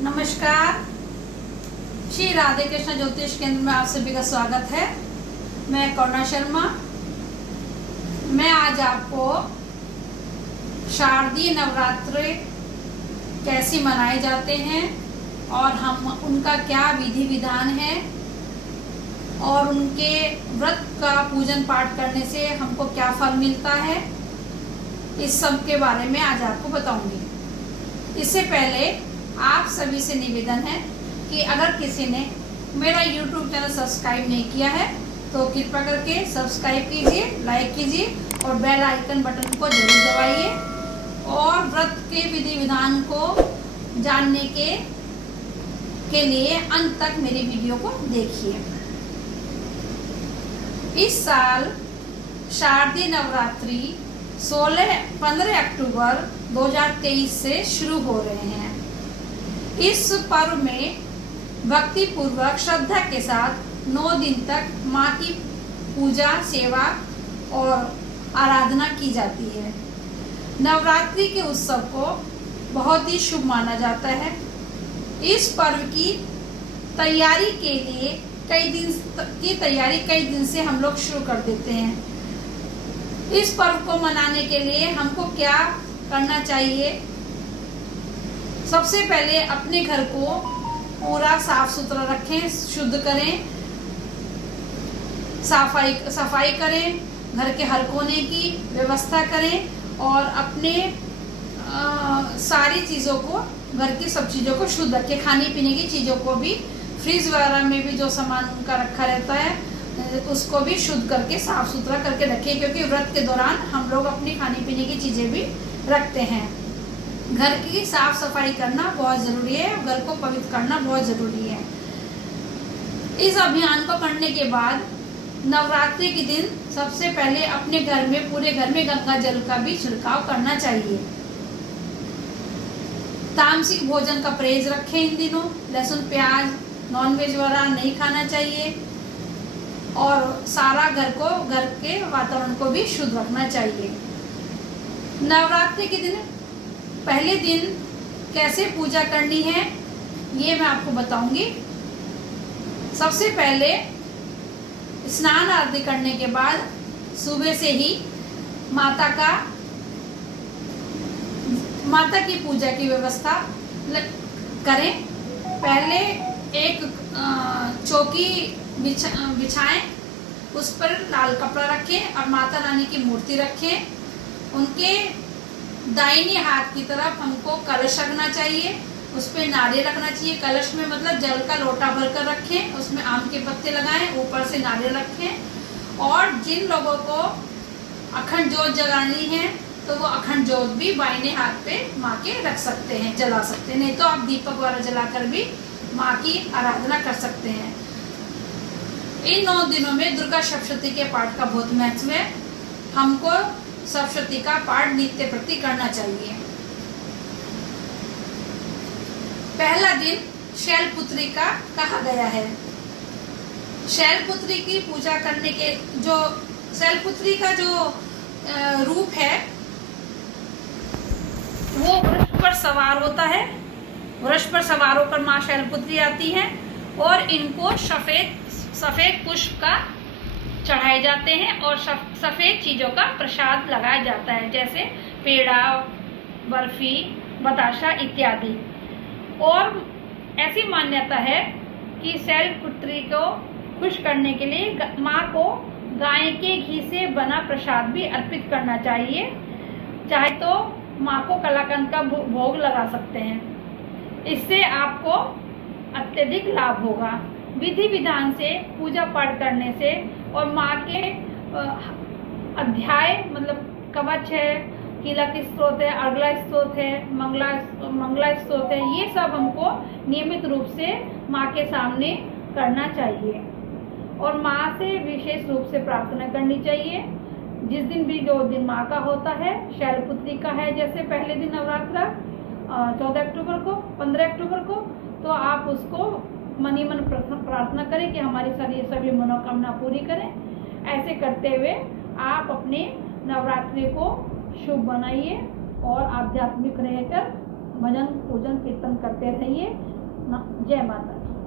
नमस्कार। श्री राधे कृष्ण ज्योतिष केंद्र में आप सभी का स्वागत है। मैं करुणा शर्मा। मैं आज आपको शारदीय नवरात्र कैसे मनाए जाते हैं और हम उनका क्या विधि विधान है और उनके व्रत का पूजन पाठ करने से हमको क्या फल मिलता है, इस सब के बारे में आज आपको बताऊंगी। इससे पहले आप सभी से निवेदन है कि अगर किसी ने मेरा YouTube चैनल सब्सक्राइब नहीं किया है तो कृपया करके सब्सक्राइब कीजिए, लाइक कीजिए और बेल आइकन बटन को जरूर दबाइए और व्रत के विधि विधान को जानने के लिए अंत तक मेरी वीडियो को देखिए। इस साल शारदीय नवरात्रि 15 अक्टूबर 2023 से शुरू हो रहे हैं। इस पर्व में भक्ति पूर्वक श्रद्धा के साथ 9 दिन तक माँ की पूजा, सेवा और आराधना की जाती है। नवरात्रि के उत्सव को बहुत ही शुभ माना जाता है। इस पर्व की तैयारी के लिए कई दिन से हम लोग शुरू कर देते हैं। इस पर्व को मनाने के लिए हमको क्या करना चाहिए? सबसे पहले अपने घर को पूरा साफ सुथरा रखें, शुद्ध करें, सफाई करें, घर के हर कोने की व्यवस्था करें और अपने सारी चीज़ों को, घर की सब चीज़ों को शुद्ध रखें। खाने पीने की चीज़ों को भी, फ्रिज वगैरह में भी जो सामान उनका रखा रहता है उसको भी शुद्ध करके साफ सुथरा करके रखें, क्योंकि व्रत के दौरान हम लोग अपनी खाने पीने की चीज़ें भी रखते हैं। घर की साफ सफाई करना बहुत ज़रूरी है, घर को पवित्र करना बहुत ज़रूरी है। इस अभियान को करने के बाद नवरात्रि के दिन सबसे पहले अपने घर में, पूरे घर में गंगा जल का भी छिड़काव करना चाहिए। तामसिक भोजन का परहेज रखें। इन दिनों लहसुन, प्याज, नॉनवेज वगैरह नहीं खाना चाहिए और सारा घर के वातावरण को भी शुद्ध रखना चाहिए। नवरात्रि के दिन पहले दिन कैसे पूजा करनी है ये मैं आपको बताऊंगी। सबसे पहले स्नान आदि करने के बाद सुबह से ही माता की पूजा की व्यवस्था करें। पहले एक चौकी बिछाएं, उस पर लाल कपड़ा रखें और माता रानी की मूर्ति रखें। उनके दाहिने हाथ की तरफ हमको कलश रखना चाहिए, उस पर नारियल रखना चाहिए। कलश में मतलब जल का लोटा भरकर रखें, उसमें आम के पत्ते लगाएं, ऊपर से नारियल रखें। और जिन लोगों को अखंड ज्योत जलानी है तो वो अखंड ज्योत भी बाइने हाथ पे माँ के रख सकते हैं, जला सकते हैं। नहीं तो आप दीपक वगैरह जलाकर भी माँ की आराधना कर सकते हैं। इन 9 दिनों में दुर्गा सप्तशती के पाठ का बहुत महत्व है। हमको सप्तशती का पाठ नित्य प्रति करना चाहिए। पहला दिन शैलपुत्री का कहा गया है। शैलपुत्री की पूजा करने के शैलपुत्री का जो रूप है वो वृक्ष पर सवार होता है। वृक्ष पर सवार होकर माँ शैलपुत्री आती है और इनको सफेद पुष्प का चढ़ाए जाते हैं और सफेद चीजों का प्रसाद लगाया जाता है, जैसे पेड़ा, बर्फी, बताशा इत्यादि। और ऐसी मान्यता है कि शैलपुत्री को खुश करने के लिए माँ को गाय के घी से बना प्रसाद भी अर्पित करना चाहिए। चाहे तो माँ को कलाकंद का भोग लगा सकते हैं। इससे आपको अत्यधिक लाभ होगा। विधि विधान से पूजा पाठ करने से और माँ के अध्याय मतलब कवच है, कीलक स्तोत्र है, अर्गला स्तोत्र है, मंगला स्तोत्र है, ये सब हमको नियमित रूप से माँ के सामने करना चाहिए और माँ से विशेष रूप से प्रार्थना करनी चाहिए। जिस दिन भी, जो दिन माँ का होता है, शैलपुत्री का है, जैसे पहले दिन नवरात्र 14 अक्टूबर को, 15 अक्टूबर को, तो आप उसको मनी मन प्रार्थना करें कि हमारी सभी मनोकामना पूरी करें। ऐसे करते हुए आप अपने नवरात्रि को शुभ बनाइए और आध्यात्मिक रहकर भजन पूजन कीर्तन करते रहिए। जय माता दी।